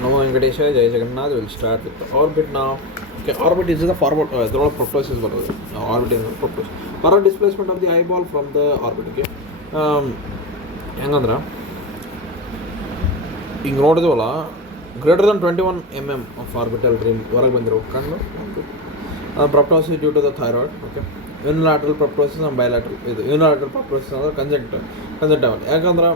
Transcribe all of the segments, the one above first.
Namo Venkatesha, Jai Jagannath. We'll start with the orbit now. Okay, orbit is the forward. There are propulsions. Orbit is the propulsion. Forward displacement of the eyeball from the orbit. Okay. ಹೆಂಗಂದ್ರೆ ಈಗ ನೋಡಿದ್ವಲ್ಲ, greater than 21 mm of orbital rim ಹೊರಗೆ ಬಂದಿರೋ ಕಣ್ಣು proptosis due to the thyroid. Okay, unilateral proptosis and bilateral. ಇದು unilateral ಪ್ರೊಪ್ಟೋಸಿಸ್ ಅಂದ್ರೆ conjunctival. ಯಾಕಂದ್ರೆ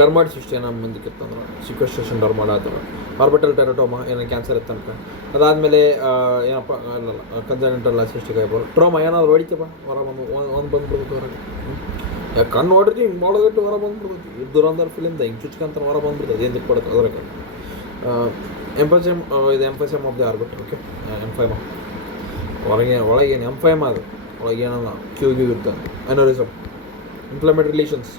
ಡರ್ಮಾಡ್ cyst ಏನೋ ಮುಂದಕ್ಕೆ ಇತ್ತಂದ್ರೆ ಸಿಕ್ವೆಸ್ಟ್ರೇಷನ್ ಡರ್ಮಾಡ್ ಆದ್ರೆ ಆರ್ಬಿಟಲ್ ಟೆರಟೋಮಾ ಏನೋ ಕ್ಯಾನ್ಸರ್ ಇತ್ತನಕ. ಅದಾದಮೇಲೆ ಏನಪ್ಪ ಅಲ್ಲಲ್ಲ ಕಂಜನೆಂಟಲ್ ಸಿಸ್ಟಿಕ್ ಐಬಾಲ್ ಟ್ರೋಮಾ ಏನಾದ್ರು ಹೊಡಿತಪ್ಪ ಹೊರ ಬಂದು ಒಂದು ಬಂದ್ಬಿಡ್ಬೇಕು ಹೊರಗೆ. ಯಾಕೆ ಕಣ್ಣು ನೋಡಿರಿ ಹಿಂಗೆ ಮಾಡೋದಿಟ್ಟು ಹೊರ ಬಂದ್ಬಿಡ್ತೈತಿ. ಇದು ದುರಂದರ್ ಫಿಲಿಮ್ದ ಹಿಂಗೆ ಚುಚ್ಕಂತ ಹೊರ ಬಂದ್ಬಿಡ್ತದೆ. ಏನು ಕೊಡುತ್ತೆ ಅದ್ರಾಗ ಇದು emphysema of the orbit. Okay, emphysema ಒಳಗೇನು ಎಂಫೈಮ ಅದು ಒಳಗೇನಲ್ಲ ಕ್ಯೂಗ್ಯೂ ಇರ್ತದೆ. Aneurysm, inflammatory relations,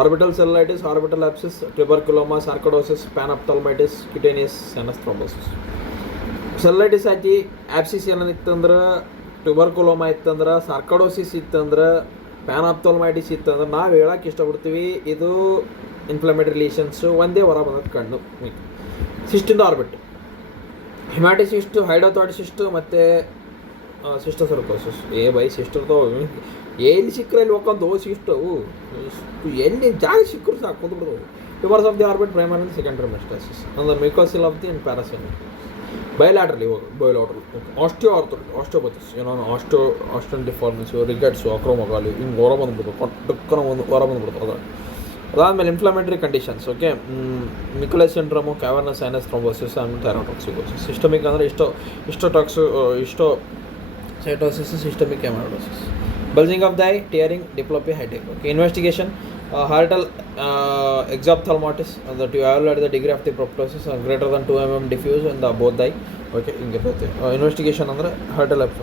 orbital cellulitis, orbital abscess, tuberculoma, sarcoidosis, panophthalmitis, cutaneous sinus thrombosis. Cellulitis ಆಯ್ತು, ಆಪ್ಸಿಸ್ ಏನಿತ್ತಂದ್ರೆ, ಟ್ಯೂಬರ್ಕ್ಯುಲೋಮಾ ಇತ್ತಂದ್ರೆ, ಸಾರ್ಕೊಡೋಸಿಸ್ ಇತ್ತಂದ್ರೆ, ಪ್ಯಾನಪ್ಟಾಲ್ಮೈಟಿಸ್ ಇತ್ತಂದ್ರೆ ನಾವು ಹೇಳಕ್ಕೆ ಇಷ್ಟಪಡ್ತೀವಿ ಇದು ಇನ್ಫ್ಲಮೇಟರಿ ರಿಲೇಷನ್ಸು ಒಂದೇ ಹೊರ ಬಂದದ್ದು ಕಣ್ಣು. ಸಿಸ್ಟಿಂದ ಆರ್ಬಿಟ್, ಹಿಮ್ಯಾಟಿಸಿಸ್ಟು, ಹೈಡೋಥಾಯ್ಡಿಸಿಸ್ಟು ಮತ್ತು ಸಿಸ್ಟೋಸರ್ಕೋಸಿಸ್. ಸಿಸ್ಟರ್ದು ಎಲ್ಲಿ ಸಿಕ್ಕರೆ ಇಲ್ಲಿ ಹೋಗ್ಕೊಂಡು ಸಿಸ್ಟವು ಎಲ್ಲಿ ಜಾಗ ಸಿಕ್ಕರು ಸಾಕು ಕುಂದ್ಬಿಡ್ದು. Tumours of the orbit primary and secondary metastasis ಅಂದ್ರೆ mucocele of the and paranasal. Bilateral ಇವಾಗ ಬಯಲಾಟ್ರಲ್ ಆಸ್ಟಿಯೋಪತಿಸ್ ಏನೋ ಆಸ್ಟನ್ ಡಿಫಾರ್ಮೆನ್ಸು, ರಿಗಟ್ಸು, ಅಕ್ರೋಮಗಾಲಿ ಹಿಂಗೆ ಹೊರ ಬಂದ್ಬಿಡ್ತು ಟಕ್ಕನ ಒಂದು ಹೊರ ಬಂದ್ಬಿಡ್ತು. ಅದಾದಮೇಲೆ inflammatory conditions. Okay, Nicholas syndrome, cavernous sinus thrombosis and thyrotoxicosis. Systemic ಅಂದರೆ cytosis, systemic haematosis. Bulging of the eye, tearing, diplopia, headache. Okay, investigation Hertel exophthalmometry ಅಂದರೆ to evaluate the degree of the proptosis greater than 2 mm diffuse in the both the eye. Okay, ಹಿಂಗಿರ್ತೈತೆ investigation ಅಂದರೆ Hertel F.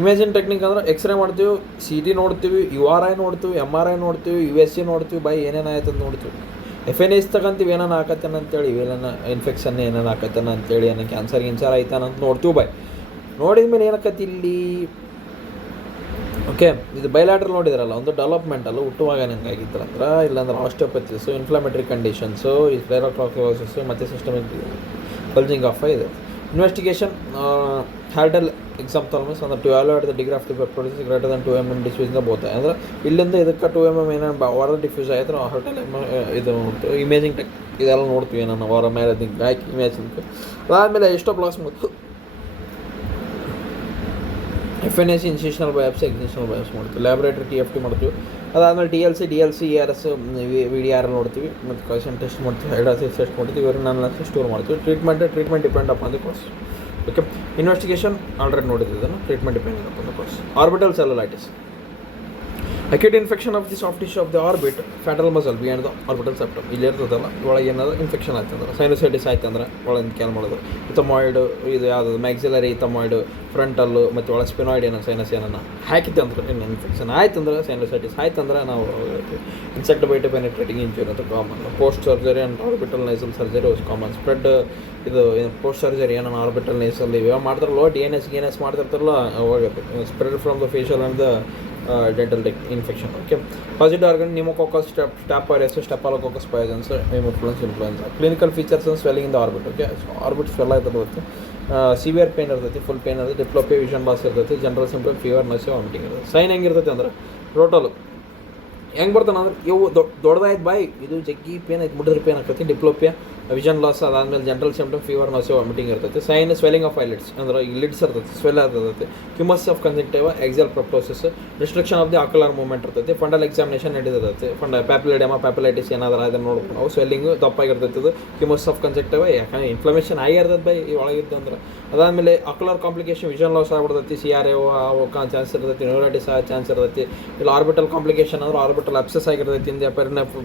Imaging technique ಅಂದರೆ X ray ಮಾಡ್ತೀವಿ, CT ನೋಡ್ತೀವಿ, URI ನೋಡ್ತೀವಿ, MRI ನೋಡ್ತೀವಿ, USG ನೋಡ್ತೀವಿ, ಬೈ ಏನೇನು ಆಯ್ತು ಅಂತ ನೋಡ್ತೀವಿ. FNS ತಗೊಂತೀವಿ, ಏನೇನು ಹಾಕತ್ತೇನೆ ಅಂತೇಳಿ, ಇವೆಲ್ಲ ಇನ್ಫೆಕ್ಷನ್ ಏನೇನು ಹಾಕತ್ತೇನೆ ಅಂತೇಳಿ, ಏನೋ ಕ್ಯಾನ್ಸರ್ ಆಯ್ತಾನ ಅಂತ ನೋಡ್ತೀವಿ. ಬೈ ನೋಡಿದ ಮೇಲೆ ಏನಾಕತಿ ಇಲ್ಲಿ. ಓಕೆ, ಇದು ಬೈಲಾಟ್ರಲ್ ನೋಡಿದ್ರಲ್ಲ, ಒಂದು ಡೆವಲಪ್ಮೆಂಟಲ್ಲ ಹುಟ್ಟುವಾಗ ಹೆಂಗಾಗಿತ್ತಂದ್ರೆ, ಇಲ್ಲಾಂದ್ರೆ ಆಸ್ಟಿಯೋಪತಿಸು, ಇನ್ಫ್ಲಮೇಟರಿ ಕಂಡೀಷನ್ಸು, ಈ ಥೈರೋಟಾಕ್ಸಿಕೋಸಿಸ್ ಮತ್ತು ಸಿಸ್ಟಮಿಕ್ ಬಲ್ಜಿಂಗ್ ಆಫ್ ಇದೆ. ಇನ್ವೆಸ್ಟಿಗೇಷನ್ ಹಾರ್ಟಲ್ ಎಕ್ಸಾಪ್ಥಾಲ್ಮಸ್ ಅಂದರೆ to evaluate the degree of the proptosis greater than 2 mm diffuse ಇಂದ ಬೋತ್. ಅಂದರೆ ಇಲ್ಲಿಂದ ಇದಕ್ಕೆ 2 mm ಏನೇನು ಹೊರ ಡಿಫ್ಯೂಸ್ ಆಯಿತು ಹಾರ್ಟಲ್ ಇದು ನೋಡ್ತೀವಿ. ಇಮೇಜಿಂಗ್ ಟೆಕ್ ಇದೆಲ್ಲ ನೋಡ್ತೀವಿ ಏನಾನು ಹೊರ ಮೇಲೆ ಹಾಕಿ ಇಮೇಜಿಂಗ್. ಅದಾದಮೇಲೆ ಎಷ್ಟೋ ಬ್ಲಾಕ್ಸ್ ಮತ್ತು FNS ಇನ್ಸಿಷನಲ್ ಬಯಾಪ್ಸಿ, ಎಕ್ಸಿಷನಲ್ ಬಯಾಪ್ಸಿ ಮಾಡ್ತೀವಿ. ಲ್ಯಾಬ್ರೇಟರಿ TFT ಮಾಡ್ತೀವಿ. ಅದಾದಮೇಲೆ TLC, ERS, VDR ನೋಡ್ತೀವಿ. ಮತ್ತು ಕಾನ್ಸನ್ ಟೆಸ್ಟ್ ಮಾಡ್ತೀವಿ, ಹೈಡ್ರಾಸಿಸ್ ಟೆಸ್ಟ್ ಮಾಡ್ತೀವಿ, ಇವ್ರನ್ನ ಅನಾಲಿಸಿಸ್ ಸ್ಟೋರ್ ಮಾಡ್ತೀವಿ. Treatment depend upon the cos. Okay, investigation already ನೋಡಿದ್ವಿ, ಇದನ್ನು treatment depend upon the cos. Orbital cellulitis, acute infection of the soft tissue of the orbit fatal muscle beyond the orbital septum. ಇಲ್ಲಿ ಇರ್ತದಲ್ಲ, ಒಳಗೆ ಏನಾದ್ರು infection ಆಯ್ತಂದ್ರೆ, sinusitis ಆಯ್ತಂದ್ರೆ ಒಳಗೆ can ಮಾಡೋದು. ಇಥಮಾಯ್ಡ್ ಇದು ಯಾವುದು ಮ್ಯಾಕ್ಸಿಲರಿ ಇಥಮಾಯ್ಡ್, ಫ್ರಂಟಲ್ಲು ಮತ್ತು ಒಳಗೆ ಸ್ಪಿನಾಯ್ಡ್ ಏನೋ ಸೈನಸ್ ಏನನ್ನ ಹಾಕಿದ್ದೆ ಅಂದ್ರೆ ಇನ್ಫೆಕ್ಷನ್ ಆಯ್ತಂದ್ರೆ, ಸೈನಸೈಟಿಸ್ ಆಯ್ತಂದ್ರೆ ನಾವು ಇನ್ಸೆಕ್ಟ್ ಬೈಟ್ ಪೆನಿಟ್ರೇಟಿಂಗ್ ಇಂಜುರಿ ಅಂತ common. Post surgery and orbital nasal surgery was common. Spread ಇದು ಪೋಸ್ಟ್ ಸರ್ಜರಿ ಏನೋ ಆರ್ಬಿಟಲ್ ನೈಸಲ್ಲಿ ಇವಾಗ ಮಾಡ್ತಾರಲ್ಲ, DNS ಮಾಡ್ತಿರ್ತಾರಲ್ಲ, ಹೋಗುತ್ತೆ spread from the facial and the dental infection. Okay, positive organ pneumococcus, ಸ್ಟಾಪೈರಸ್, staphylococcus pyogenes, influenza. Clinical features swelling in the orbit. Okay, orbit swell ಆಯ್ತಿರುತ್ತೆ, severe pain ಇರ್ತೈತಿ, ಫುಲ್ ಪೇನ್ ಇರ್ತೈತಿ, ಡಿಪ್ಲೋಪಿಯಾ, ವಿಷನ್ ಲಾಸ್ ಇರ್ತೈತಿ, general symptom fever, nausea, vomiting ಇರ್ತೈತಿ. Sign ಹೆಂಗಿರ್ತೈತಿ ಅಂದ್ರೆ total ಹೆಂಗೆ ಬರ್ತಾನೆ ಅಂದ್ರೆ ಇವು ದೊಡ್ಡದಾಯ್ತು ಬಾಯಿ, ಇದು ಜಗ್ಗಿ ಪೇನ್ ಆಯ್ತು, ಮುಡಿದ್ರೆ ಪೇನ್ ಆಗ್ತೈತಿ, ಡಿಪ್ಲೋಪಿಯಾ, ವಿಷನ್ ಲಾಸ್, ಅದಾದಮೇಲೆ general symptom fever, nausea, vomiting ಇರ್ತೈತಿ. ಸೈನ್ ಸ್ವೆಲ್ಲಿಂಗ್ ಆಫ್ ಐಲಿಡ್ಸ್ ಅಂದ್ರೆ ಈ ಲಿಡ್ಸ್ ಇರ್ತೈತಿ, ಸ್ವೆಲ್ ಆಗ್ತೈತಿ. Chemosis of conjunctiva, axial proptosis, restriction of the ocular movement ಇರ್ತೈತಿ. ಫಂಡಲ್ ಎಕ್ಸಾಮಿನೇಷನ್ ನಡೀತೈತಿ. ಪ್ಯಾಪಿಲಿಡೆಮಾ, ಪ್ಯಾಪಿಲೈಟಿಸ್ ಏನಾದ್ರು ಅದನ್ನು ನೋಡ್ಕೊಂಡು ನಾವು ಸ್ವೆಲ್ಲಿಂಗು ದಪ್ಪಾಗಿರ್ತೈತಿ. ಇದು ಕ್ಯೂಮಸ್ ಆಫ್ ಕಂಜಂಕ್ಟಿವಾ, ಯಾಕಂದ್ರೆ ಇನ್ಫ್ಲಮೇಷನ್ ಆಗಿರ್ತೈತೆ ಬೈ ಈ ಒಳಗಿದ್ದು ಅಂದ್ರೆ. ಅದಾದಮೇಲೆ ಆಕ್ಯುಲರ್ ಕಾಂಪ್ಲಿಕೇಶನ್, ವಿಷನ್ ಲಾಸ್ ಆಗ್ಬಿಡ್ತೈತಿ, CRA ಚಾನ್ಸ್ ಇರ್ತೈತಿ, ನ್ಯೂರೈಟಿಸ್ ಆಗೋ ಚಾನ್ಸ್ ಇರ್ತೈತಿ. ಇಲ್ಲ ಆರ್ಬಿಟಲ್ ಕಾಂಪ್ಲಿಕೇಶನ್ ಅಂದ್ರೆ ಆರ್ಬಿಟಲ್ ಅಬ್ಸೆಸ್ ಆಗಿರ್ತೈತಿ, ಇಂದ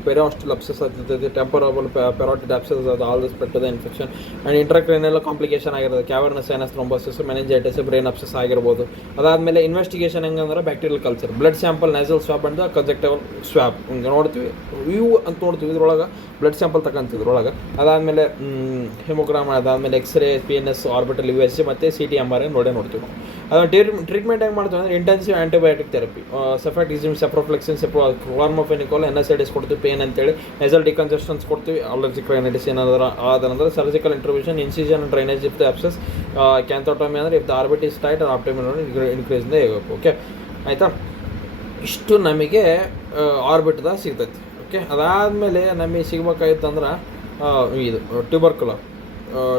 ಪೆರಿಯಾಸ್ಟಲ್ ಅಬ್ಸೆಸ್ ಆಗ್ತೈತಿ, ಟೆಂಪರಬಲ್ ಪೆರಾಟಿಡ್ ಅಬ್ಸೆಸ್ ಅದು all spread to the infection and intracranial complication ಆಗಿರ್ತದೆ. Cavernous sinus thrombosis, meningitis, brain abscess ಆಗಿರ್ಬೋದು. ಅದಾದಮೇಲೆ ಇನ್ವೆಸ್ಟಿಗೇಷನ್ ಹೆಂಗಂದ್ರೆ bacterial culture, blood sample, nasal swab and conjunctival swab ಹಿಂಗೆ ನೋಡ್ತೀವಿ. ಇವು ಅಂತ ನೋಡ್ತೀವಿ, ಇದ್ರೊಳಗೆ ಬ್ಲಡ್ ಸ್ಯಾಂಪಲ್ ತಗೊಂತಿದ್ರೊಳಗೆ. ಅದಾದಮೇಲೆ ಹಿಮೋಗ್ರಾಮ್, ಅದಾದಮೇಲೆ ಎಕ್ಸ್ರೇ, PNS, ಆರ್ಬಿಟಲ್ USG ಮತ್ತು CT MRI ನೋಡ್ತೀವಿ. ಟ್ರೀಟ್ಮೆಂಟ್ ಹೆಂಗೆ ಮಾಡ್ತೀವಿ ಅಂದರೆ intensive antibiotic therapy, cefotaxime, ciprofloxacin, chloramphenicol, NSAIDs ಕೊಡ್ತೀವಿ ಪೇನ್ ಅಂತೇಳಿ, ನೆಸಲ್ ಡಿಕಂಜೆಷನ್ಸ್ ಕೊಡ್ತೀವಿ, ಅಲರ್ಜಿಕ್ ರೈನೈಟಿಸ್ ಏನಾದ್ರು ಅದಂದ್ರೆ surgical intervention, incision drainage if the abscess, canthotomy ಅಂದರೆ if the orbit is tight or optimal increase the ಎಬೇಕು. ಓಕೆ ಆಯಿತಾ, ಇಷ್ಟು ನಮಗೆ ಆರ್ಬಿಟ್ದಾಗ ಸಿಗ್ತೈತಿ. ಓಕೆ, ಅದಾದಮೇಲೆ ನಮಗೆ ಸಿಗ್ಬೇಕಾಗಿತ್ತಂದ್ರೆ ಇದು ಟ್ಯೂಬರ್ಕುಲರ್,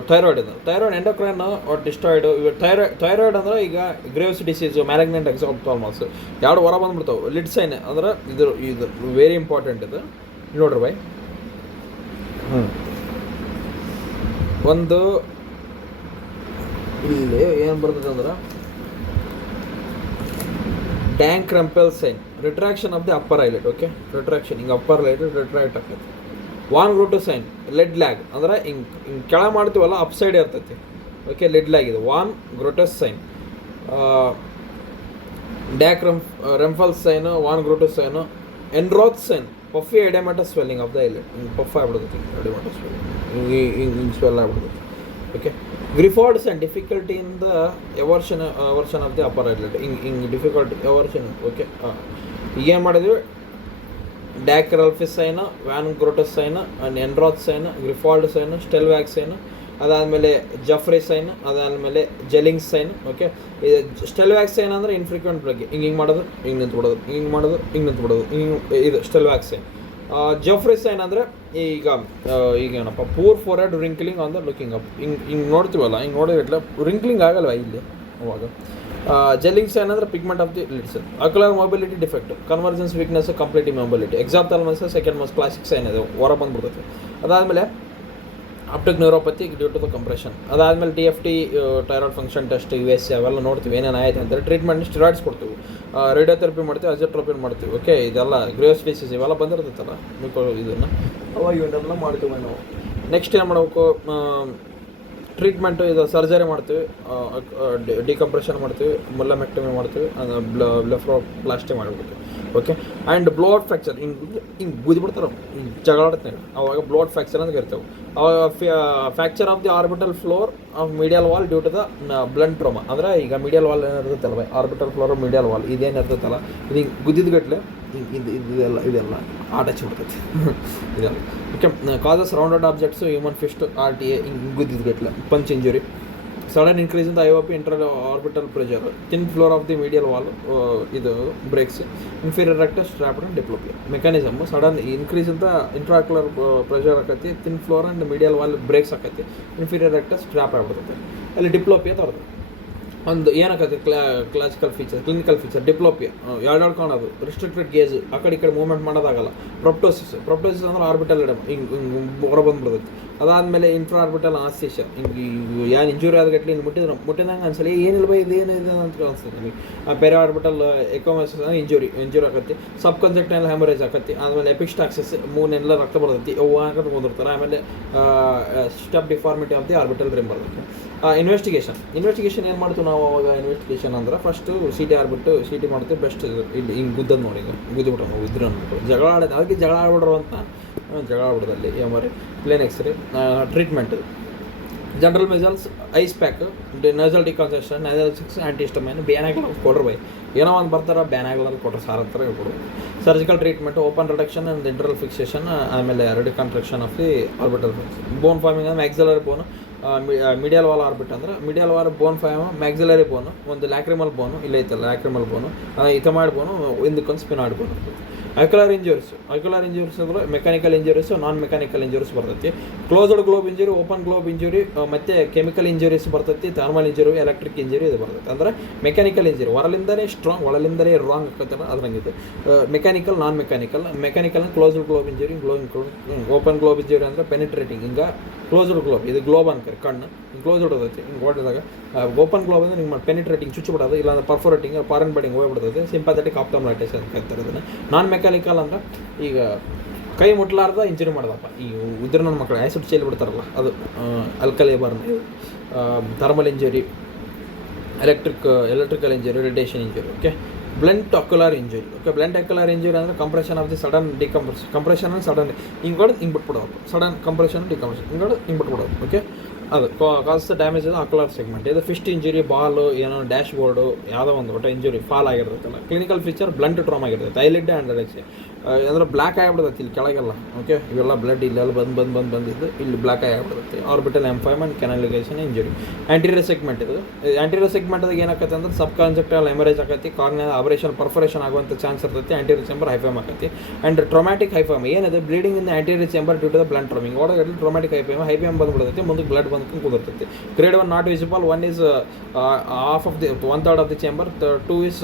ಥೈರಾಯ್ಡ್ ಇದೆ. Thyroid endocrine destroyed. ಇವು ಥೈರಾಯ್ಡ್ ಅಂದ್ರೆ ಈಗ ಗ್ರೇವ್ಸ್ ಡಿಸೀಸು, ಮ್ಯಾಲಿಗ್ನೆಂಟ್ ಎಕ್ಸಾಪ್ಟಾಲ್ಮಾಸ್ ಎರಡು ಹೊರ ಬಂದ್ಬಿಡ್ತಾವೆ. ಲಿಡ್ ಸೈನ್ ಅಂದ್ರೆ ಇದು ವೆರಿ ಇಂಪಾರ್ಟೆಂಟ್ ಇದು ನೋಡ್ರಿ ಬೈ. ಒಂದು ಇಲ್ಲಿ ಏನು ಬರ್ತದೆ ಅಂದ್ರೆ Dalrymple sign, retraction of the upper eyelid. Okay, retraction ಹಿಂಗೆ ಅಪ್ಪರ್ ಐಲೆಟ್ ರಿಟ್ರಾಕ್ಟ್ ಆಗ್ತೈತಿ. Von Graefe sign, lid lag ಅಂದ್ರೆ ಹಿಂಗೆ ಕೆಳ ಮಾಡ್ತೀವಲ್ಲ ಅಪ್ ಸೈಡ್ ಇರ್ತೈತಿ. ಓಕೆ, ಲೆಡ್ ಲ್ಯಾಗ್ ಇದು von Graefe's sign. Dalrymple sign, von Graefe's sign. Enroth sign, puffy oedematous swelling of the eyelid, ಹಿಂಗೆ puff ಆಗ್ಬಿಡ್ತೈತಿ, oedematous swelling ಹಿಂಗೆ ಸ್ವೆಲ್ ಆಗ್ಬಿಡ್ತೈತಿ. Okay, Griffith sign, difficulty in the eversion of the upper ಐಲೆಟ್, ಹಿಂಗೆ difficulty eversion. Okay, ಈಗೇನು ಮಾಡಿದ್ವಿ, Dalrymple's sign, von Graefe's sign, Enroth sign, Griffith sign, Stellwag sign, ಅದಾದಮೇಲೆ Joffroy sign, ಅದಾದಮೇಲೆ ಜೆಲಿಂಗ್ಸ್ sign. Okay, ಇದು ಸ್ಟೆಲ್ವ್ಯಾಕ್ sign ಅಂದರೆ ಇನ್ಫ್ರೀಕ್ವೆಂಟ್ ಬಗ್ಗೆ ಹಿಂಗೆ ಮಾಡೋದು, ಹಿಂಗೆ ನಿಂತ್ಬಿಡೋದು, ಹಿಂಗೆ ಮಾಡೋದು, ಹಿಂಗೆ ನಿಂತ್ಬಿಡೋದು, ಹಿಂಗೆ ಇದು ಸ್ಟೆಲ್ವ್ಯಾಕ್ ಸೈನ್. ಜಫ್ರಿ ಸೈನ್ ಅಂದರೆ ಈಗೇನಪ್ಪ poor forehead wrinkling on the looking up, ಹಿಂಗೆ ನೋಡ್ತೀವಲ್ಲ, ಹಿಂಗೆ ನೋಡಿದ್ರೆ ರಿಂಕ್ಲಿಂಗ್ ಆಗಲ್ವ ಇಲ್ಲಿ ಅವಾಗ. ಜೆಲ್ಲಿಂಗ್ ಸೈನ್ ಅಂದರೆ pigment of the lids. Ocular mobility defect, convergence weakness, complete mobility. Exophthalmos second most classic sign ಇದೆ, ಹೊರ ಬಂದ್ಬಿಡ್ತೈತೆ. ಅದಾದಮೇಲೆ optic neuropathy due to the compression. ಅದಾದಮೇಲೆ TFT thyroid function test, US ಅವೆಲ್ಲ ನೋಡ್ತೀವಿ ಏನೇನು ಆಯ್ತು ಅಂತೇಳಿ. ಟ್ರೀಟ್ಮೆಂಟ್ ಸ್ಟಿರಾಯ್ಡ್ಸ್ ಕೊಡ್ತೀವಿ, ರೇಡಿಯೋಥೆರಪಿ ಮಾಡ್ತೀವಿ, ಅಜೋಟ್ರೋಪಿನ್ ಮಾಡ್ತೀವಿ. ಓಕೆ, ಇದೆಲ್ಲ ಗ್ರೇವ್ಸ್ ಡಿಸೀಸ್ ಇವೆಲ್ಲ ಬಂದಿರ್ತೈತಲ್ಲ ಇದನ್ನು, ಅವಾಗ ಇವನ್ನೆಲ್ಲ ಮಾಡ್ತೀವಿ ನಾವು. ನೆಕ್ಸ್ಟ್ ಏನು ಮಾಡಬೇಕು, ಟ್ರೀಟ್ಮೆಂಟು ಇದು ಸರ್ಜರಿ ಮಾಡ್ತೀವಿ, ಡಿಕಂಪ್ರೆಷನ್ ಮಾಡ್ತೀವಿ, ಮುಲ್ಲಮೆಕ್ಟಮಿ ಮಾಡ್ತೀವಿ, ಬ್ಲೆಫ್ರೋಪ್ಲಾಸ್ಟಿ ಮಾಡಿಬಿಡ್ತೀವಿ. ಓಕೆ, ಆ್ಯಂಡ್ ಬ್ಲೋಡ್ ಫ್ರ್ಯಾಕ್ಚರ್, ಹಿಂಗೆ ಗುದ್ಬಿಡ್ತಾರೆ, ಜಗಳಾಡ್ತೇನೆ ಅವಾಗ ಬ್ಲೋಡ್ ಫ್ರ್ಯಾಕ್ಚರ್ ಅಂತ ಕರಿತೇವೆ. ಅವಾಗ fracture of the orbital floor of medial wall due to the blunt trauma. ಅಂದರೆ ಈಗ ಮೀಡಿಯಲ್ ವಾಲ್ ಏನಿರ್ತೈತಲ್ಲ ಬೈ, ಆರ್ಬಿಟಲ್ ಫ್ಲೋರ್ ಮೀಡಿಯಲ್ ವಾಲ್ ಇದೇನಿರ್ತೈತಲ್ಲ, ಇದು ಹಿಂಗೆ ಗುದ್ದಿದ್ಗಟ್ಲೆ ಇದೆಲ್ಲ ಆಟ ಹಚ್ಚಿಬಿಡ್ತೈತಿ ಇದೆಲ್ಲ. Okay, causes rounded objects, human fist, RTA ಹಿಂಗೆ ಗುದ್ದಿದ್ಗಟ್ಲೆ, punch injury. Sudden increase in the IOP inter orbital pressure, thin floor of the medial wall ಇದು breaks, inferior rectus strapped and diplopia. Mechanism sudden increase in the intraocular pressure ಆಕೈತಿ, thin floor and medial wall breaks ಆಕೈತಿ, inferior rectus strap ಆಗ್ಬಿಡ್ತೈತಿ. ಅಲ್ಲಿ diplopia ತರೋದು ಒಂದು ಏನಾಕೈತಿ, classical feature, clinical feature diplopia, ಎರಡು ಕಾಣೋದು, ರಿಸ್ಟ್ರಿಕ್ಟೆಡ್ ಗೇಜ್, ಆ ಕಡೆ ಈ ಕಡೆ ಮೂವ್ಮೆಂಟ್ ಮಾಡೋದಾಗಲ್ಲ. ಪ್ರೊಪ್ಟೋಸಿಸ್ ಅಂದ್ರೆ ಆರ್ಬಿಟಲ್ ಎಡಮ್ ಹಿಂಗೆ ಹೊರ ಬಂದ್ಬಿಡ್ತೈತಿ. ಅದಾದಮೇಲೆ ಇಂಟ್ರಾ ಆರ್ಬಿಟಲ್ ಆಸ್ಟೇಷನ್, ಹಿಂಗೆ ಏನು ಇಂಜುರಿ ಆದಗಟ್ಲೆ ಹಿಂಗೆ ಮುಟ್ಟಿದಂಗೆ ಅನ್ಸಲ್ಲ, ಏನಿಲ್ಲ ಬೈ ಇದೇನು ಇದೆ ಅಂತ ಅನ್ಸ್ತದೆ ನಿಮಗೆ. ಪೆರಿ ಆರ್ಬಿಟಲ್ ಎಕೋಮೈಸಿಸ್ ಇಂಜುರಿ ಆಕತಿ, ಸಬ್ ಕನ್ಜೆಕ್ಟೈನಲ್ ಹ್ಯಾಮರೇಜ್ ಆಕತಿ. ಆಮೇಲೆ ಎಪಿಸ್ಟಾಕ್ಸಿಸ್, ಮೂನೆಲ್ಲ ರಕ್ತ ಬರ್ತೈತಿ, ಅವು ಹಾಕೋದು ಬಂದಿರ್ತಾರೆ. ಆಮೇಲೆ step deformity of the orbital rim ಬರ್ತೈತಿ. ಇನ್ವೆಸ್ಟಿಗೇಷನ್ ಏನು ಮಾಡ್ತೀವಿ ನಾವು ಅವಾಗ? ಇನ್ವೆಸ್ಟಿಗೇಷನ್ ಅಂದ್ರೆ ಫಸ್ಟು CT ಆಡ್ಬಿಟ್ಟು CT ಮಾಡ್ತೀವಿ. ಬೆಸ್ಟ್ ಇಲ್ಲಿ ಹಿಂಗೆ ಗುದ್ದದು ನೋಡಿ, ಗುದ್ದಿಬಿಟ್ಟು ನಾವು ಇದ್ರೆ ಅಂದ್ಬಿಟ್ಟು ಜಗಳ ಆಡೋದು, ಅದಕ್ಕೆ ಜಗಳ ಆಡ್ಬಿಡ್ರು ಅಂತ ಜಗಳ ಆಡ್ಬಿಡೋದಲ್ಲಿ. MRI, plain X ray. Treatment general measures, ice pack, nasal decongestion, nasal six, antihistamine. ಬ್ಯಾನ್ ಆಗಿಲ್ಲ ಕೊಡ್ರಿ ಬೈ, ಏನೋ ಒಂದು ಬರ್ತಾರೆ ಬ್ಯಾನ್ ಆಗಿಲ್ಲ ಅಂತ ಕೊಟ್ಟರೆ ಸಾರ್ ಅಂತಾರೆ ಕೊಡು. Surgical treatment, open reduction and internal fixation, ಆಮೇಲೆ reconstruction of the orbital bone forming ಅಂದರೆ maxillary bone, medial wall orbit ಅಂದರೆ medial wall bone form, maxillary bone, ಒಂದು ಲ್ಯಾಕ್ರಿಮಲ್ ಬೋನು, ಇಲ್ಲ ಐತಲ್ಲ ಲ್ಯಾಕ್ರಿಮಲ್ ಬೋನು, ಇಥಮಾಯ್ಡ್ ಬೋನು, ಒಂದಕ್ಕೊಂದು ಸ್ಪಿನಾಯ್ಡ್ ಬೋನು. ಅಕ್ಯುಲರ್ ಇಂಜುರೀಸ್ ಅಂದರೆ mechanical injuries, non mechanical injuries ಬರ್ತೈತಿ. Closed globe injury, open globe injury, ಮತ್ತು chemical injuries ಬರ್ತೈತಿ, thermal injury, electric injury ಇದು ಬರ್ತೈತಿ. ಅಂದರೆ ಮೆಕ್ಯಾನಿಕಲ್ ಇಂಜುರಿ ಹೊರಲಿಂದನೇ ಸ್ಟ್ರಾಂಗ್, ಒಳಲಿಂದನೇ ರಾಂಗ್ ಆಕತ್ತಲ್ಲ ಅದ್ರಂಗಿದೆ. Mechanical, non mechanical closed globe injury, open globe injury ಅಂದರೆ ಪೆನಿಟ್ರೇಟಿಂಗ್. ಹಿಂಗೆ ಕ್ಲೋಸ್ಡ್ ಗ್ಲೋಬ್, ಇದು ಗ್ಲೋಬ್ ಅನ್ಕರಿ ಕಣ್ಣು ಕ್ಲೋಸ್ಡ್ ಇರ್ತೈತಿ, ಹಿಂಗೆ ಹೊಡೆದಾಗ. ಓಪನ್ ಗ್ಲೋಬ್ ಅಂದರೆ ನಿಮ್ಗೆ ಪೆನಿಟ್ರೇಟಿಂಗ್ ಚುಚ್ಚು ಬಿಡೋದು, ಇಲ್ಲಾಂದ್ರೆ ಪರ್ಫೋರೇಟಿಂಗ್, ಫಾರೆನ್ ಬಡಿಂಗ್ ಹೋಗ್ಬಿಡ್ತೈತಿ. ಸಿಂಪಾಥೆಟಿಕ್ ಆಪ್ಟೋಮ್ಲೈಟಿಸ್ ಅಂತ ಕರಿತಾರೆ ಇದನ್ನು. ನಾನ್ ಮೆಕ್ಯಾನಿಕಲ್ ಅಂದ್ರೆ ಈಗ ಕೈ ಮುಟ್ಲಾರ್ದ ಇಂಜುರಿ ಮಾಡೋದಪ್ಪ, ಈ ಉದ್ರ ನನ್ನ ಮಕ್ಕಳು ಆ್ಯಸಿಡ್ ಚೆಲ್ಲಿ ಬಿಡ್ತಾರಲ್ಲ ಅದು, alkali burn, thermal injury, electrical injury, radiation injury. Okay, blunt ocular injury. Okay, blunt ocular injury ಅಂದರೆ compression of the sudden compression ಅಂದರೆ ಸಡನ್ ಹಿಂಗೆ ಹೊಡೆದು ಹಿಂಗೆ ಬಿಟ್ಬಿಡೋದು, ಸಡನ್ ಕಂಪ್ರೆಷನ್ ಡಿಕಂಪ್ರೆಷನ್ ಹಿಂಗೆ ಹೊಡೆದು ಹಿಂಗೆ ಬಿಟ್ಬಿಡೋದು. ಓಕೆ, ಅದು ಕಾಸ್ ಡ್ಯಾಮೇಜ್ ಅದು ಅಕ್ಯುಲರ್ ಸೆಗ್ಮೆಂಟ್. ಇದು ಫಿಸ್ಟ್ ಇಂಜುರಿ, ಬಾಲು, ಏನೋ ಡ್ಯಾಶ್ ಬೋರ್ಡು ಯಾವುದೋ ಒಂದು ಒಟ್ಟು ಇಂಜುರಿ ಫಾಲ್ ಆಗಿರ್ತೈತಲ್ಲ. ಕ್ಲಿನಿಕಲ್ ಫೀಚರ್ ಬ್ಲಂಟ್ ಟ್ರಾಮಾ ಆಗಿರ್ತೈತೆ, ಐಲಿಡ್ ಆ್ಯಂಡ್ ರೆಕ್ಸಿ. ಅಂದ್ರೆ ಬ್ಲ್ಯಾಕ್ ಆಗಿಬಿಡ್ತೈತಿ ಇಲ್ಲಿ ಕೆಳಗೆಲ್ಲ. ಓಕೆ, ಇವೆಲ್ಲ ಬ್ಲಡ್ ಇಲ್ಲೆಲ್ಲ ಬಂದಿದ್ದು ಇಲ್ಲಿ ಬ್ಲ್ಯಾಕ್ ಆಗಿಬಿಡ್ತೈತಿ. ಆರ್ಬಿಟಲ್ ಎಂಫೈಮ್ ಆ್ಯಂಡ್ ಕೆನಾಲಿಗೇಷನ್ ಇಂಜುರಿ. ಆ್ಯಂಟೀರಿಯರ್ ಸೆಗ್ಮೆಂಟ್ ಇದು. ಆ್ಯಂಟೀರಿಯರ್ ಸೆಗ್ಮೆಂಟ್ದಾಗ ಏನಾಕತ್ತೆ ಅಂದ್ರೆ ಸಬ್ ಕಾನ್ಜೆಕ್ಟಲ್ ಹೆಮರೇಜ್ ಆಕೈತಿ, ಕಾರ್ನಿಯಲ್ ಆಪರೇಷನ್ ಪರ್ಫರೇಷನ್ ಆಗುವಂಥ ಚಾನ್ಸ್ ಇರ್ತೈತಿ. ಆ್ಯಂಟೀರಿಯರ್ ಚೇಂಬರ್ ಹೈಫೈಮ್ ಆಕೈತಿ. ಆ್ಯಂಡ್ ಟ್ರೊಮ್ಯಾಟಿಕ್ ಹೈಫೈಮ್ ಏನಿದೆ, bleeding in anterior chamber due to the blood ಟ್ರಮಿಂಗ್. ಒಳಗಡೆ ಟ್ರೊಮ್ಯಾಟಿಕ್ ಹೈಫೈಮ್ ಬಂದ್ಬಿಡ್ತೈತಿ, ಮುಂದೆ ಬ್ಲಡ್ ಬಂದ್ಕೊಂಡು ಕುದಿರ್ತೈತಿ. Grade 1 not visible, 1 is half of the 1/3 of the chamber, 2 is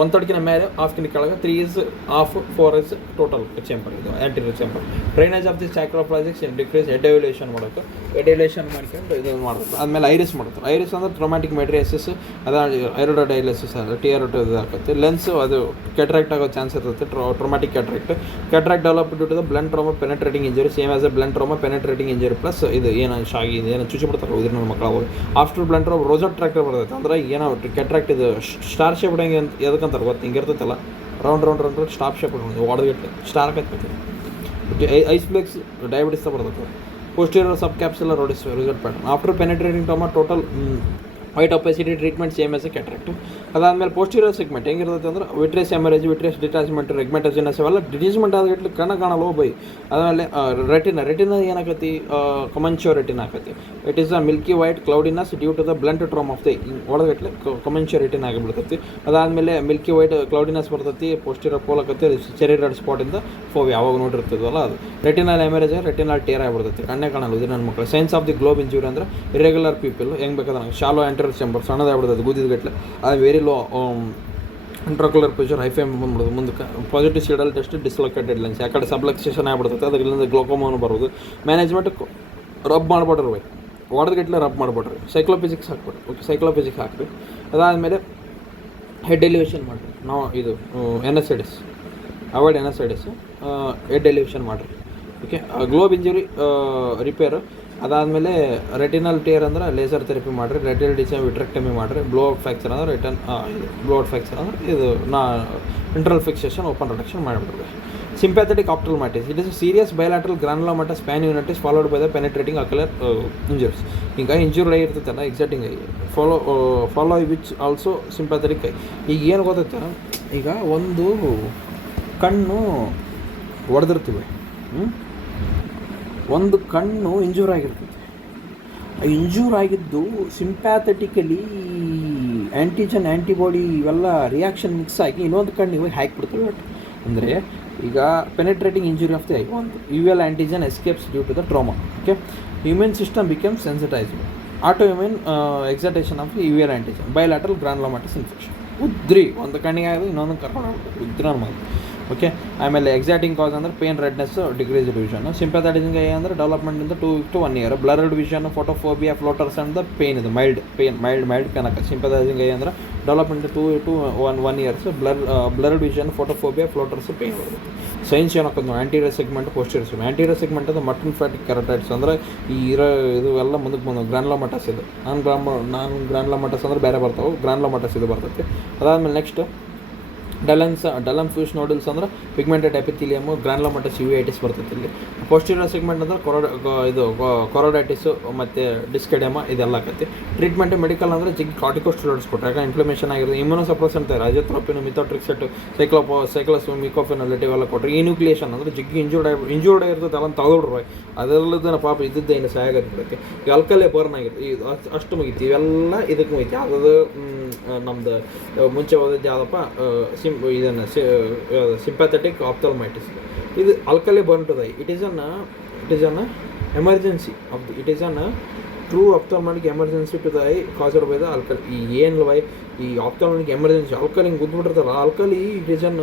1/3 ಮೇಲೆ, ಹಾಫ್ಕಿನ ಕೆಳಗೆ, 3 is half, 4 is total chamber. ಇದು anterior chamber. Drainage of the ಸ್ಯಾಕ್ರೋಪ್ಲಾಜಿಕ್ಸ್ ಡಿಕ್ರೀಸ್, ಎಡೆವ್ಯುಲೇಷನ್ ಮಾಡೋದು, ಎಡೆವ್ಯುಲೇಷನ್ ಮಾಡ್ಕೊಂಡು ಇದನ್ನು ಮಾಡೋದು. ಆದಮೇಲೆ ಐರಿಸ್ ಮಾಡ್ತಾರೆ. ಐರಿಸ್ ಅಂದ್ರೆ ಟ್ರೊಮ್ಯಾಟಿಕ್ ಮೆಟ್ರಿಯಸಿಸ್, ಅದು ಐರೋಡೋಡೈಲಿಸಿಸ್, ಅದು ಟಿಯರ್ ಇದು ಆಗುತ್ತೆ. ಲೆನ್ಸ್ ಅದು ಕ್ಯಾಟ್ರಾಕ್ಟ್ ಆಗೋ ಚಾನ್ಸ್ ಇರ್ತೈತೆ, traumatic cataract develop due to the blunt trauma penetrating injury, same as a blunt trauma penetrating injury plus ಇದು ಏನು ಶಾಗಿ ಏನು ಚುಚ್ಚಿ ಬಿಡ್ತಾರೆ ಉದಿರಿನ ಮಕ್ಕಳು ಹೋಗಿ. After blunt trauma rosette cataract ಬರ್ತೈತೆ, ಅಂದ್ರೆ ಏನೋ ಕ್ಯಾಟ್ರಾಕ್ಟ್ ಇದು ಸ್ಟಾರ್ ಶೇಪ್ ಇಡಂಗೆ ಅಂತ ಎದಕ್ಕಂತಾರೆ ಗೊತ್ತು, ಹಿಂಗೆ ಇರ್ತೈತಲ್ಲ ರೌಂಡ್ ಸ್ಟಾಪ್ ಶೇಪ್ ಹೊಡೆದ್ಬಿಟ್ಟು ಸ್ಟಾರ್ ಆಕೈತಿ. ಐಸ್ಪ್ಲೆಕ್ಸ್ ಡಯಾಬಿಟಿಸ್ ಬರ್ತೈತೆ. Posterior subcapsular rosette pattern. After penetrating trauma total white opacity treatment same as a cataract. ಅದಾದಮೇಲೆ ಪೋಸ್ಟೀರಿಯರ್ ಸೆಗ್ಮೆಂಟ್ ಹೆಂಗಿರ್ತೈತೆ ಅಂದ್ರೆ vitreous haemorrhage, vitreous detachment, rhegmatogenous ಅವೆಲ್ಲ ಡಿಟ್ಯಾಚ್ಮೆಂಟ್ ಆದಾಗಿಟ್ಲು ಕಾಣಲ್ಲ ಬೈ. ಆದಮೇಲೆ ರೆಟಿನಾ ಏನಾಕತಿ, ಕಮನ್ಚೋ ರೆಟಿನಾ ಆಕತಿ. It is a milky white cloudiness due to the blunt trauma of the ಒಳಗಟ್ಲೆ ಕಮನ್ಚೋ ರೆಟಿನಾ ಆಗಿಬಿಡ್ತೈತಿ. ಅದಾದಮೇಲೆ ಮಿಲ್ಕಿ ವೈಟ್ ಕ್ಲೌಡಿನಸ್ ಬರ್ತೈತಿ, ಪೋಸ್ಟೀರಿಯರ್ ಪೋಲ್ ಆಕತಿ, ಚೆರಿ ರೆಡ್ ಸ್ಪಾಟಿಂದ ಫೋವ್ ಯಾವಾಗ ನೋಡಿರ್ತದಲ್ಲ ಅದು. ರೆಟಿನಲ್ ಹೆಮರೇಜ್, ರೆಟಿನಲ್ ಟೇರ್ ಆಗಿಬಿಡ್ತೈತಿ, ಕಣ್ಣೇ ಕಾಣಲ್ಲ ಇದು ನನ್ನ ಮಕ್ಕಳು. Signs of the globe injury ಅಂದ್ರೆ ಇರೆಗ್ಯುಲರ್ ಪೀಪಲ್ ಹೆಂಗೆ ಬೇಕಾದ್ರೆ ಶಾಲೋ ಆ್ಯಂಟರ್ ಚೇಂಬರ್ ಸಣ್ಣದಾಗ್ಬಿಡ್ತದೆ ಗುದ್ದಿದ್ಗಟ್ಲೆ, ಅದು very low intraocular pressure hyphaema ಬಂದ್ಬಿಡೋದು. ಮುಂದಕ್ಕೆ positive Seidel test dislocated lens, ಯಾಕಡೆ ಸಬ್ಲಕ್ಸೇಷನ್ ಆಗಿಬಿಡ್ತೈತೆ, ಅದರಿಂದ ಗ್ಲೋಕೋಮೋನು ಬರೋದು. ಮ್ಯಾನೇಜ್ಮೆಂಟ್ ರಬ್ ಮಾಡ್ಬಿಡ್ರಿ ಬೈ, ಹೊಡೆದ್ಗಟ್ಲೆ ರಬ್ ಮಾಡ್ಬಿಡ್ರಿ. ಸೈಕ್ಲೋಫಿಸಿಕ್ಸ್ ಹಾಕ್ಬಿಡ್ರಿ. ಓಕೆ, ಸೈಕ್ಲೋಫಿಸಿಕ್ಸ್ ಹಾಕ್ರಿ. ಅದಾದಮೇಲೆ ಹೆಡ್ ಎಲಿವೇಷನ್ ಮಾಡಿರಿ. ನಾವು ಇದು NSAIDs avoid NSAIDs, head elevation ಮಾಡಿರಿ. Okay, globe injury repair. ಅದಾದಮೇಲೆ ರೆಟಿನಲ್ ಟೇರ್ ಅಂದ್ರೆ ಲೇಸರ್ ಥೆರಪಿ ಮಾಡಿರಿ. ರೆಟಿನಲ್ ಡಿಸೈನ್ ವಿಟ್ರೆಕ್ಟಮಿ ಮಾಡಿರಿ. ಬ್ಲೋಔಟ್ ಫ್ರ್ಯಾಕ್ಚರ್ ಅಂದ್ರೆ ಬ್ಲೋಔಟ್ ಫ್ರ್ಯಾಕ್ಚರ್ ಅಂದ್ರೆ ಇದು ಇಂಟರ್ನಲ್ ಫಿಕ್ಸೇಷನ್ ಓಪನ್ ರಿಡಕ್ಷನ್ ಮಾಡಿಬಿಡ್ರಿ. Sympathetic ophthalmitis, it is serious bilateral granulomatous panuveitis followed by the penetrating ocular injuries. ಈಗ ಇಂಜುರಿ ಆಗಿ ಇರ್ತೈತಲ್ಲ ಎಕ್ಸಾಕ್ಟಿಂಗ್ ಆಗಿ follow which also sympathetic eye. ಈಗ ಏನು ಗೊತ್ತೈತೆ, ಈಗ ಒಂದು ಕಣ್ಣು ಹೊಡೆದಿರ್ತೀವಿ, ಒಂದು ಕಣ್ಣು ಇಂಜೂರ್ ಆಗಿರ್ತೈತೆ. ಇಂಜೂರ್ ಆಗಿದ್ದು ಸಿಂಪ್ಯಾಥೆಟಿಕಲಿ ಆ್ಯಂಟಿಜನ್ ಆ್ಯಂಟಿಬಾಡಿ ಇವೆಲ್ಲ ರಿಯಾಕ್ಷನ್ ಮಿಕ್ಸ್ ಆಗಿ ಇನ್ನೊಂದು ಕಣ್ಣು ಇವಾಗ ಹಾಕಿಬಿಡ್ತವೆ. ಅಂದರೆ ಈಗ penetrating injury of the eye, ಒಂದು uveal antigen escapes due to the trauma. Okay, immune system become sensitised. Autoimmune excitation of uveal antigen, bilateral granulomatous infection. ಉದ್ರಿ ಒಂದು ಕಣ್ಣಿಗೆ ಆಗೋದು ಇನ್ನೊಂದು ಕರ್ಕೊಂಡು ಹೋಗ್ಬೇಕು, ಉದ್ರಿ ಅನ್ನೋದು. ಓಕೆ, ಆಮೇಲೆ ಎಕ್ಸಾಕ್ಟಿಂಗ್ ಕಾಸ್ ಅಂದರೆ pain, redness, decrease vision. Sympathetic eye ಅಂದರೆ ಡೆವಲಪ್ಮೆಂಟಿಂದ 2 to 1 year. Blurred vision, photophobia, floaters and the pain, ಇದು ಮೈಲ್ಡ್ ಪೇನ್ ಆಗುತ್ತೆ. ಸಿಂಪ್ಯಾಥೆಟಿಕ್ ಐ ಅಂದರೆ development 2 to 1 years. Blurred vision, photophobia, floaters, pain ಬರುತ್ತೆ. ಸೈನ್ಸ್ ಏನಾಕೋದು anterior segment, posterior segment. Anterior segment ಅದು mutton ಫ್ಯಾಟಿಕ್ ಕೆರಟೈಡ್ಸ್ ಅಂದರೆ ಈ ಇದು ಎಲ್ಲ ಮುಂದಕ್ಕೆ ಬಂದು ಗ್ರಾನುಲೋಮಟಸ್ ಇದು ನಾನ್ ಗ್ರಾನುಲೋಮಟಸ್ ಅಂದ್ರೆ ಬೇರೆ ಬರ್ತಾವೆ, ಗ್ರಾನುಲೋಮಟಸ್ ಇದು ಬರ್ತೈತೆ. ಅದಾದಮೇಲೆ ನೆಕ್ಸ್ಟ್ ಡಲನ್ ಫ್ಯೂಸ್ ನೋಡಲ್ಸ್ ಅಂದ್ರೆ ಪಿಗ್ಮೆಂಟೆಡ್ ಎಪಿಥೀಲಿಯಮ್, ಗ್ರಾನುಲೋಮಟಸ್ ಯುವೈಟಿಸ್ ಬರ್ತೈತೆ ಇಲ್ಲಿ. ಪೋಸ್ಟೀರಿಯರ್ ಸೆಗ್ಮೆಂಟ್ ಅಂದ್ರೆ ಕೊರೋಡೈಟಿಸು ಮತ್ತು ಡಿಸ್ಕೆಡೆಮಾ ಇದೆಲ್ಲ ಆಕೈತಿ. ಟ್ರೀಟ್ಮೆಂಟ್ ಮೆಡಿಕಲ್ ಅಂದರೆ ಕಾರ್ಟಿಕೋಸ್ಟೆರಾಯ್ಡ್ಸ್ ಕೊಟ್ಟರೆ, ಯಾಕಂದ್ರೆ ಇನ್ಫ್ಲಮೇಷನ್ ಆಗಿರೋದು. ಇಮ್ಯುನೋಸಪ್ರೆಸೆಂಟ್ ಅಜೋಥ್ರೋಪಿನ್, ಮಿಥೋಟ್ರಿಕ್ಸೆಟ್, ಸೈಕ್ಲೋಸ್, ಮಿಕೋಫೆನಾಲಿಟಿವ್ ಎಲ್ಲ ಕೊಟ್ಟರೆ. ಇನ್ಯೂಕ್ಲಿಯೇಷನ್ ಅಂದರೆ ಇಂಜೂರ್ಡ್ ಆಗಿರ್ತದೆ ಎಲ್ಲ ತಗೊಳ್ರಿ, ಅದೆಲ್ಲದನ್ನ ಪಾಪ ಇದ್ದದ್ದೇನು ಸಹಾಯಕತ್ತೆ. ಈ ಅಲ್ಕಲೇ ಬರ್ನ್ ಆಗಿರುತ್ತೆ, ಈ ಅಷ್ಟು ಮುಗಿತು. ಇವೆಲ್ಲ ಇದಕ್ಕೆ ಮುಗಿತು. ಯಾವುದದು ನಮ್ದು ಮುಂಚೆ ಓದಿದ್ದು ಯಾವುದಪ್ಪ ಇದನ್ನು ಸಿಂಪ್ಯಾಥೆಟಿಕ್ ಆಪ್ಥಾಲ್ಮೈಟಿಸ್. ಇದು alkali burn to the eye. It is an emergency of the it is an true ophthalmic emergency to the eye caused by the alkali. ಈ ಏನು ಬೈ ಈ ಆಪ್ಥಾಲ್ಮಾಟಿಕ್ ಎಮರ್ಜೆನ್ಸಿ ಆಲ್ಕಲಿ ಹಿಂಗೆ ಗುದ್ಬಿಟ್ಟಿರ್ತಾರ alkali, it is an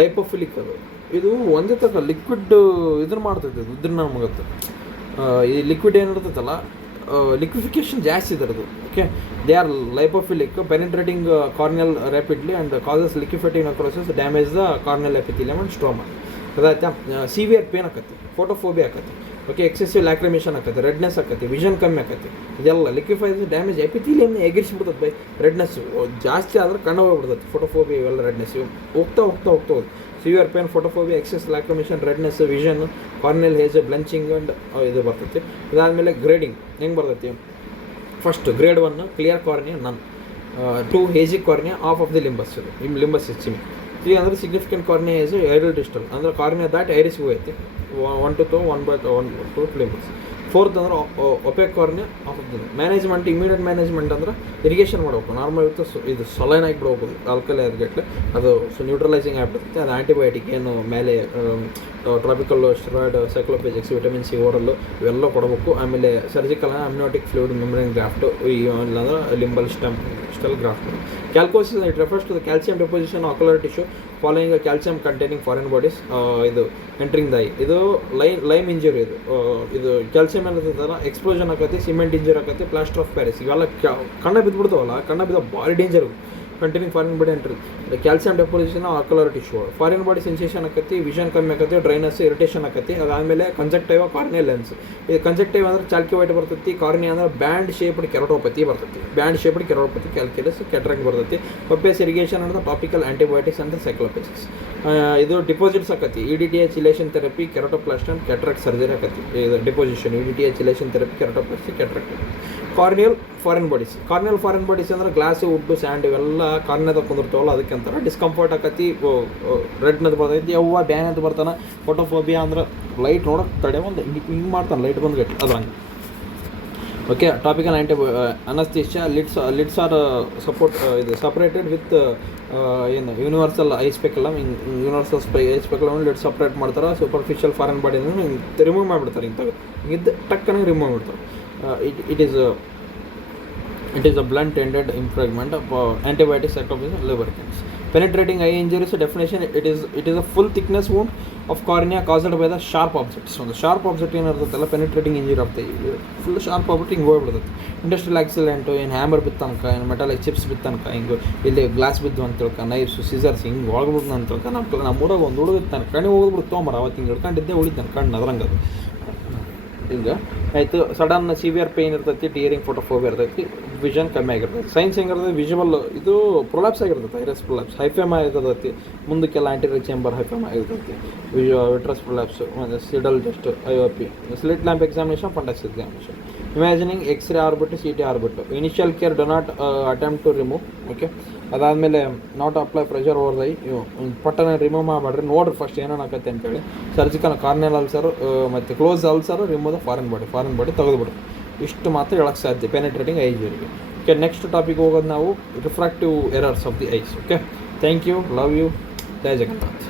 lipophilic. ಅದು ಇದು ಒಂದೇ ತನಕ ಲಿಕ್ವಿಡ್ ಇದನ್ನು ಮಾಡ್ತೈತೆ, ಅದು ಇದ್ರ ನಮಗತ್ತೆ. ಈ ಲಿಕ್ವಿಡ್ ಏನಿರ್ತೈತಲ್ಲ liquefaction ಜಾಸ್ತಿ ಇದರದು. Okay, they are lipophilic, penetrating corneal rapidly and causes liquefactive necrosis, damage the corneal epithelium and stroma. ಅದಾಯ್ತಾ. ಸಿವಿಯರ್ ಪೇನ್ ಆಕತಿ, ಫೋಟೋಫೋಬಿಯಾ ಆಕತಿ. ಓಕೆ, ಎಕ್ಸೆಸಿವ್ ಲ್ಯಾಕ್ರಿಮೇಷನ್ ಆಕತಿ, ರೆಡ್ನೆಸ್ ಆಕತಿ, ವಿಷನ್ ಕಮ್ಮಿ ಆಕತಿ. ಇದೆಲ್ಲ ಲಿಕ್ವಿಫೈಸ್ ಡ್ಯಾಮೇಜ್ ಎಪಿಥೀಲಿಯಮ್ನ ಎಗಿರಿಸ್ಬಿಡ್ತದೆ ಬೈ. ರೆಡ್ನೆಸ್ ಜಾಸ್ತಿ ಆದ್ರೆ ಕಣ್ಣು ಹೋಗ್ಬಿಡ್ತದೆ. ಫೋಟೋಫೋಬಿಯಾ ಇವೆಲ್ಲ ರೆಡ್ನೆಸ್ ಹೋಗ್ತಾ ಹೋಗ್ತದೆ. Severe pain, photophobia, excess lacrimation, redness, vision, corneal haze, blanching and ಇದು ಬರ್ತೈತಿ. ಇದಾದಮೇಲೆ ಗ್ರೇಡಿಂಗ್ ಹೆಂಗೆ ಬರ್ತೈತಿ. First grade 1 clear cornea, none. 2 hazy cornea, of of the limbus, ಇದು ಲಿಂಬಸ್ ಹೆಚ್ಚಿಮಿ. 3 ಅಂದರೆ ಸಿಗ್ನಿಫಿಕೆಂಟ್ ಕಾರ್ನಿಯಾ ಈಸ್ ಐರಲ್ ಡಿಸ್ಟಲ್, ಅಂದರೆ ಕಾರ್ನಿಯಾ ದಾಟಿ ಐರಿಸ್ಗೆ ಹೋಯ್ತಿ 1 to 1/2 ಲಿಂಬಸ್. 4th ಅಂದ್ರೆ opaque cornea of the management. Immediate management ಅಂದ್ರೆ ಇರಿಗೇಷನ್ ಮಾಡಬೇಕು. ನಾರ್ಮಲ್ ಇರುತ್ತೆ ಇದು ಸೊಲೈನ್ ಆಗಿ ಬಿಡಬೇಕು ಆಲ್ಕಲಿ ಇರ್ಗಟ್ಲೆ, ಅದು ನ್ಯೂಟ್ರಲೈಸಿಂಗ್ ಆಗಿಬಿಡುತ್ತೆ. ಅದು ಆ್ಯಂಟಿಬಯೋಟಿಕ್ ಏನು ಮೇಲೆ tropical steroid, cycloplegics, vitamin C oral ಇವೆಲ್ಲ ಕೊಡಬೇಕು. ಆಮೇಲೆ surgical amniotic fluid membrane graft, ಇಲ್ಲಾಂದ್ರೆ ಲಿಂಬಲ್ ಸ್ಟೆಲ್ graft. Chalcosis it refers to the calcium deposition ocular tissue following calcium containing foreign bodies. ಇದು ಎಂಟ್ರಿಂಗ್ ದ ಐ, ಇದು lime injury. ಇದು calcium ಏನಂತಂದ್ರೆ explosion ಆಕತಿ, ಸಿಮೆಂಟ್ ಇಂಜುರಿ ಆಕತಿ, ಪ್ಲಾಸ್ಟರ್ ಆಫ್ ಪ್ಯಾರಿಸ್ ಇವೆಲ್ಲ ಕಣ್ಣ ಬಿದ್ದುಬಿಡ್ತಾವಲ್ಲ, ಕಣ್ಣ ಬಿದ್ದ ಭಾರಿ danger. Continue foreign body entry, calcium deposition ocular tissue, foreign body sensation ಆಕತಿ, ವಿಷನ್ ಕಮ್ಮಿ ಆಕತಿ, ಡ್ರೈನೆಸ್, ಇರಿಟೇಷನ್ ಆಕತಿ. ಅದಾದಮೇಲೆ ಕಂಜಕ್ಟಿವ್, ಕಾರ್ನಿಯಲ್ ಲೆನ್ಸ್. ಇದು ಕಂಜಕ್ಟಿವ್ ಅಂದ್ರೆ ಚಾಲ್ಕಿ ವೈಟ್ ಬರ್ತೈತಿ, ಕಾರ್ನಿಯಾ ಅಂದ್ರೆ ಬ್ಯಾಂಡ್ ಶೇಪ್ಡ್ ಕೆರಟೋಪತಿ ಬರ್ತೈತಿ. Band shaped keratopathy, calculus, cataract ಬರ್ತೈತಿ. ಪಪ್ಪೇಸ್ ಇರಿಗೇಷನ್ ಅಂದ್ರೆ ಟಾಪಿಕಲ್ ಆಂಟಿಬಯೋಟಿಕ್ಸ್ ಅಂದ್ರೆ ಸೈಕ್ಲೋಪೆಸಿಸ್. ಇದು ಡಿಪಾಸಿಟ್ಸ್ ಆಕತಿ, EDTH chelation therapy, keratoplasty and cataract surgery ಆಕತಿ. ಇದು deposition, EDTH chelation therapy, keratoplasty, cataract. Corneal foreign bodies. Corneal foreign bodies ಅಂದ್ರೆ ಗ್ಲಾಸು, ವುಡ್ಡು, ಸ್ಯಾಂಡ್ ಇವೆಲ್ಲ ಕಾರ್ನಿಯಾದ ಕುಂದಿರ್ತಾವಲ್ಲ, ಅದಕ್ಕೆ ಅಂತಾರೆ. ಡಿಸ್ಕಂಫರ್ಟ್ ಆಕತಿ, ರೆಡ್ನದು ಬರ್ತೈತಿ, ಅವ್ವ ಬ್ಯಾನ್ ಅಂತ ಬರ್ತಾನೆ. ಫೋಟೋಫೋಬಿಯಾ ಅಂದ್ರೆ ಲೈಟ್ ನೋಡೋಕೆ ತಡೆ ಒಂದು ಹಿಂಗೆ ಮಾಡ್ತಾನೆ, ಲೈಟ್ ಬಂದು ಗಟ್ಟಿ ಅದು ಹಂಗೆ. Okay, topical anaesthesia. Lids are ಇದು ಸಪ್ರೇಟೆಡ್ ವಿತ್ ಏನು universal eye speculum. Universal eye speculum lid separate ಮಾಡ್ತಾರೆ. ಸೂಪರ್ಫಿಷಿಯಲ್ ಫಾರಿನ್ ಬಾಡಿನ ಹಿಂಗೆ ರಿಮೂವ್ ಮಾಡಿಬಿಡ್ತಾರೆ, ಹಿಂಗೆ ಟಕ್ಕನಾಗಿ ರಿಮೂವ್ ಮಾಡ್ತಾರೆ. It is a blunt-ended infringement of antibiotics, cyclopism, lubricants. Penetrating eye injuries definition: it is a full thickness wound of cornea caused by the sharp objects. So the sharp object ಏನಿರ್ತೈತಲ್ಲ penetrating injury ಆಗ್ತದೆ, full sharp ಆಗ್ಬಿಟ್ಟು ಹಿಂಗೆ ಹೋಗ್ಬಿಡ್ತೈತೆ. Industrial accident, ಏನು hammer ಬಿತ್ತನಕ, ಏನು metallic chips ಬಿತ್ತನಕ, ಹಿಂಗೆ ಇಲ್ಲಿ glass ಬಿದ್ದು ಅಂತ ತಿಳ್ಕ, knives, scissors ಹಿಂಗೆ ಒಳಗ್ಬಿಡ್ತು ಅಂತ ತಿಳ್ಕ. ನಮ್ಮ ಊರಾಗ ಒಂದು ಹುಡುಗ ಇರ್ತಾನೆ, ಕಣ್ಣು ಹೋಗ್ಬಿಟ್ಟು ತೊಗೊಂಬರ, ಅವತ್ತು ಹಿಂಗೆ ಹಿಡ್ಕೊಂಡಿದ್ದೆ ಉಳಿತಾನೆ ಕಣ್ಣು ಅದ್ರಂಗೆ. ಅದು ಹಿಂಗೆ ಆಯಿತು. ಸಡನ್ ಸಿವಿಯರ್ ಪೇಯ್ನ್ ಇರ್ತೈತಿ, ಟಿಯರಿಂಗ್, ಫೋಟೋಫೋಬಿಯಾ ಇರ್ತೈತಿ, ವಿಷನ್ ಕಮ್ಮಿ ಆಗಿರ್ತೈತಿ. ಸೈನ್ಸ್ ಹೆಂಗಿರ್ತೈತಿ, ವಿಜುವಲ್ ಇದು ಪ್ರೊಲಾಪ್ಸ್ ಆಗಿರ್ತೈತಿ, ಐರಸ್ ಪ್ರೊಲಾಪ್ಸ್. ಹೈಫೆಮಾ ಇರ್ತೈತಿ, ಮುಂದಕ್ಕೆಲ್ಲ ಆಂಟಿರಿಯರ್ ಚೇಂಬರ್ ಹೈಫೆಮಾ ಆಗಿರ್ತೈತಿ. ವಿಟ್ರಸ್ ಪ್ರೊಲಾಪ್ಸು, ಮತ್ತು Seidel just IOP, slit lamp examination, fundus examination. Imagining X ray orbit, CT orbit. Initial care do not attempt to remove. Okay, ಅದಾದಮೇಲೆ not apply pressure over the eye. ಪಟ್ಟನ remove ಮಾಡಬೇಡ್ರಿ, ನೋಡ್ರಿ first ಏನೇನು ಆಕತ್ತೆ ಅಂತೇಳಿ. Surgical corneal ulcer ಮತ್ತು close ulcer, remove the foreign body ತೆಗೆದುಬಿಡ್ರಿ. ಇಷ್ಟು ಮಾತ್ರ ಹೇಳಕ್ಕೆ ಸಾಧ್ಯ ಪೆನೆಟ್ರೇಟಿಂಗ್ ಐ ಇಂಜುರಿಗೆ. ಓಕೆ, ನೆಕ್ಸ್ಟ್ ಟಾಪಿಕ್ ಹೋಗೋದು ನಾವು refractive errors of the eyes. Okay, thank you, love you, ಜಯ ಜಗನ್ನಾಥ್.